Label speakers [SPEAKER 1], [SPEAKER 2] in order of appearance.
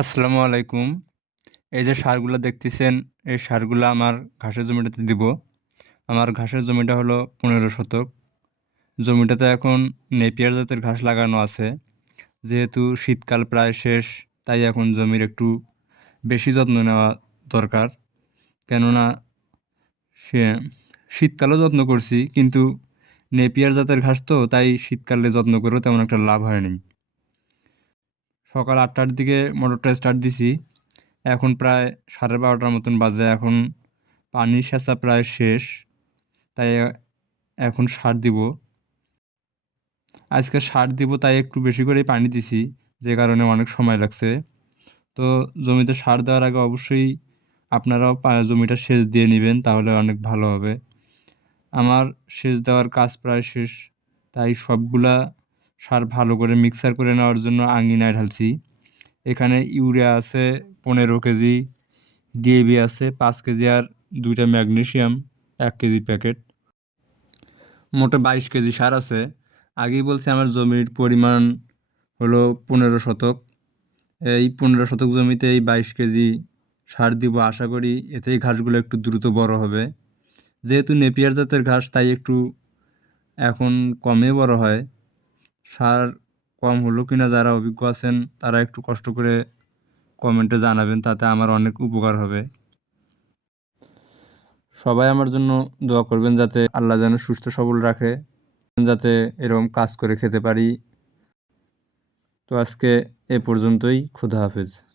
[SPEAKER 1] আসসালামু আলাইকুম। এই যে সারগুলো দেখতেছেন, এই সারগুলো আমার ঘাসের জমিটাতে দিব। আমার ঘাসের জমিটা হলো পনেরো শতক। জমিটাতে এখন নেপিয়ার জাতের ঘাস লাগানো আছে। যেহেতু শীতকাল প্রায় শেষ, তাই এখন জমির একটু বেশি যত্ন নেওয়া দরকার। কেননা সে শীতকালেও যত্ন করছি, কিন্তু নেপিয়ার জাতের ঘাস তো, তাই শীতকালে যত্ন করেও তেমন একটা লাভ হয়নি। সকাল আটটার দিকে মোটরটা স্টার্ট দিছি। এখন প্রায় সাড়ে বারোটার মতন বাজে। এখন পানি সেচা প্রায় শেষ। তাই এখন সার দিব। আজকে সার দিব, তাই একটু বেশি করেই পানি দিছি, যে কারণে অনেক সময় লাগছে। তো জমিতে সার দেওয়ার আগে অবশ্যই আপনারাও জমিটা সেচ দিয়ে নেবেন, তাহলে অনেক ভালো হবে। আমার সেচ দেওয়ার কাজ প্রায় শেষ, তাই সবগুলা সার ভালো করে মিক্সার করে নেওয়ার জন্য আঙিনায় ঢালছি। এখানে ইউরিয়া আছে পনেরো কেজি ডিএবি আছে পাঁচ কেজি আর দুইটা ম্যাগনেশিয়াম এক কেজি প্যাকেট। মোটে বাইশ কেজি সার আছে। আগেই বলছি আমার জমির পরিমাণ হলো পনেরো শতক। এই পনেরো শতক জমিতে এই বাইশ কেজি সার দিব আশা করি এতেই ঘাসগুলো একটু দ্রুত বড় হবে। যেহেতু নেপিয়ার জাতের ঘাস, তাই একটু এখন কমে বড় হয়। সার কম হলো কিনা যারা অভিজ্ঞ আছেন, তারা একটু কষ্ট করে কমেন্টে জানাবেন, তাতে আমার অনেক উপকার হবে। সবাই আমার জন্য দোয়া করবেন যাতে আল্লাহ যেন সুস্থ সবল রাখে, যাতে এরকম কাজ করে খেতে পারি। তো আজকে এ পর্যন্তই ক্ষুধা হাফেজ।